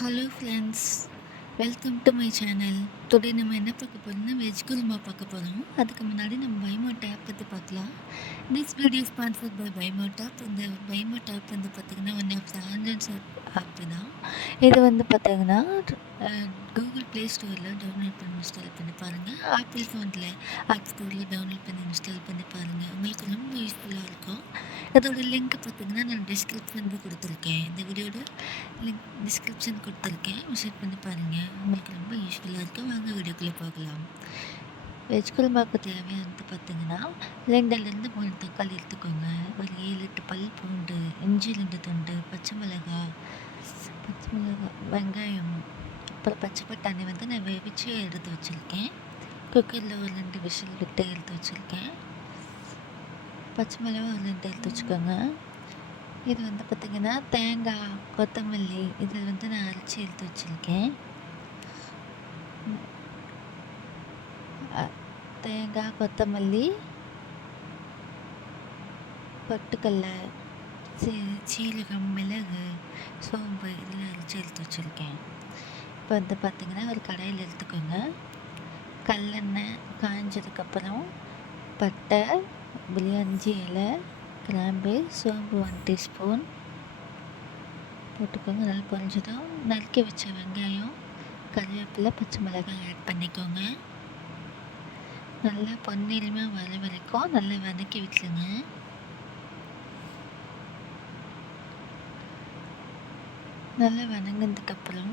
Hello friends, welcome to my channel. Today நம்ம என்ன பார்க்க போகிறோம்னா வெஜ் குருமா பார்க்க போகிறோம். அதுக்கு முன்னாடி நம்ம பைமோட் ஆப் பற்றி பார்க்கலாம். திஸ் வீடியோ ஸ்பான்சர்ட் பை பைமோட் ஆப். இந்த பைமோட் ஆப் வந்து பார்த்திங்கன்னா one of the android app தான். இது வந்து பார்த்திங்கன்னா கூகுள் ப்ளே ஸ்டோரில் டவுன்லோட் பண்ணி இன்ஸ்டால் பண்ணி பாருங்கள். ஆப்பிள் ஃபோனில் ஆப் ஸ்டோரில் டவுன்லோட் பண்ணி இன்ஸ்டால் பண்ணி பாருங்கள். உங்களுக்கு ரொம்ப யூஸ்ஃபுல்லாக இருக்கும். இதோட லிங்க் பார்த்திங்கன்னா நான் டிஸ்கிரிப்ஷனில் கொடுத்துருக்கேன். இந்த வீடியோட லிங்க் டிஸ்கிரிப்ஷன் கொடுத்துருக்கேன், விசிட் பண்ணி பாருங்கள். உங்களுக்கு ரொம்ப யூஸ்ஃபுல்லாக இருக்கும். வாங்க வீடியோக்குள்ளே பார்க்கலாம். வெஜ் குருமாவுக்கு தேவையானது பார்த்திங்கன்னா 2லேருந்து 3 தக்காளி எடுத்துக்கோங்க. ஒரு 7-8 பல் பூண்டு, இஞ்சி 2 துண்டு, பச்சை மிளகாய், வெங்காயம், அப்புறம் பச்சை பட்டாணி வந்து நான் வேவிச்சு எடுத்து வச்சுருக்கேன். குக்கரில் ஒரு 2 விசில் விட்டு எடுத்து வச்சுருக்கேன். பச்சை மிளகாய் ஒரு 2 எடுத்து வச்சுக்கோங்க. இது வந்து பார்த்திங்கன்னா தேங்காய், கொத்தமல்லி இதில் வந்து நான் அரைச்சி எடுத்து வச்சுருக்கேன். தேங்காய், கொத்தமல்லி, பொட்டுக்கடலை, சீரகம், மிளகு, சோம்பு இதெல்லாம் அரைச்சி எடுத்து வச்சுருக்கேன். இப்போ வந்து பார்த்திங்கன்னா ஒரு கடாயில் எடுத்துக்கோங்க. கல்லெண்ணெய் காய்ஞ்சதுக்கப்புறம் பட்டை, பிரியாணி இலை, கிராம்பு, சோம்பு 1 டீஸ்பூன் போட்டுக்கோங்க. நல்லா பொரிஞ்சதும் நறுக்கி வச்ச வெங்காயம், கருவேப்பிலை, பச்சை மிளகாய் ஆட் பண்ணிக்கோங்க. நல்லா பொன்னிறமாக வர வரைக்கும் நல்லா வதக்கி விட்டுருங்க. நல்லா வதங்கினதுக்கப்புறம்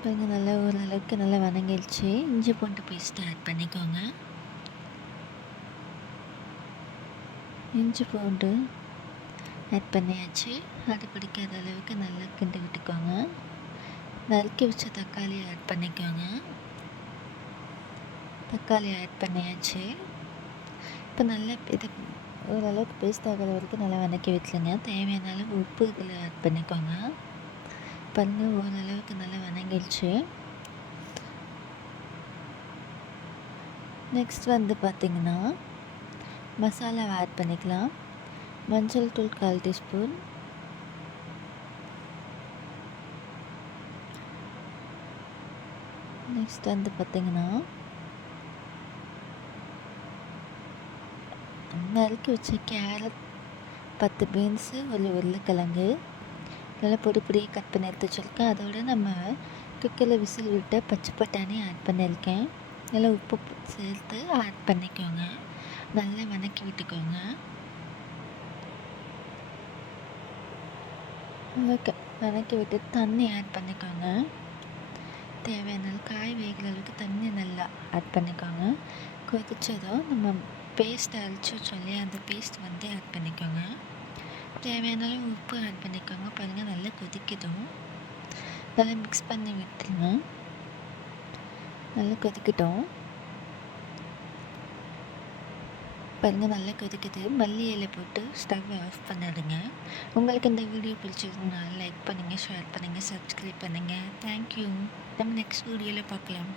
பாருங்கள், நல்லா ஓரளவுக்கு நல்லா வதங்கிடுச்சு. இஞ்சி பூண்டு பேஸ்ட் ஆட் பண்ணிக்கோங்க. இஞ்சி பூண்டு ஆட் பண்ணியாச்சு. அடி பிடிக்காத அளவுக்கு நல்லா கிண்டி விட்டுக்கோங்க. நறுக்கி வச்ச தக்காளி ஆட் பண்ணிக்கோங்க. தக்காளி ஆட் பண்ணியாச்சு. இப்போ நல்லா இது ஓரளவுக்கு பேஸ்ட் ஆகிற வரைக்கும் நல்லா வதக்கி விட்டுருங்க. தேவையான அளவு உப்பு இதில் ஆட் பண்ணிக்கோங்க. பண்ணு ஓரளவுக்கு நல்லா வதங்கிடுச்சு. நெக்ஸ்ட் வந்து பார்த்திங்கன்னா மசாலாவை ஆட் பண்ணிக்கலாம். மஞ்சள் தூள் 1/4 டீஸ்பூன், நெக்ஸ்ட் வந்து பார்த்திங்கன்னா நறுக்கி வச்ச கேரட், 10 பீன்ஸு, ஒரு உருளைக்கிழங்கு நல்லா பொடி பொடியாக கட் பண்ணி எடுத்து வச்சுருக்கேன். அதோடு நம்ம குக்கரில் விசில் விட்டு பச்சை பட்டாணி ஆட் பண்ணியிருக்கேன். நல்லா உப்பு சேர்த்து ஆட் பண்ணிக்கோங்க. நல்லா வதக்கி விட்டுக்கோங்க. நல்லா வதக்கி விட்டு தண்ணி ஆட் பண்ணிக்கோங்க. தேவையான காய் வேகிற அளவுக்கு தண்ணி நல்லா ஆட் பண்ணிக்கோங்க. கொதிச்சதும் நம்ம பேஸ்ட் அரைச்சி வச்சோம் அந்த பேஸ்ட் வந்து ஆட் பண்ணிக்கோங்க. தேவையான அளவு உப்பு ஆட் பண்ணிக்கோங்க. பாருங்கள், நல்லா கொதிக்கட்டும். நல்லா மிக்ஸ் பண்ணி விட்டுருங்க. நல்லா கொதிக்கட்டும். பாருங்கள், நல்லா கொதிக்குது. மல்லி இலை போட்டு ஸ்டவ்வை ஆஃப் பண்ணிடுங்க. உங்களுக்கு இந்த வீடியோ பிடிச்சிருந்தனால லைக் பண்ணுங்கள், ஷேர் பண்ணுங்கள், சப்ஸ்கிரைப் பண்ணுங்கள். தேங்க்யூ. நம்ம நெக்ஸ்ட் வீடியோவில் பார்க்கலாம்.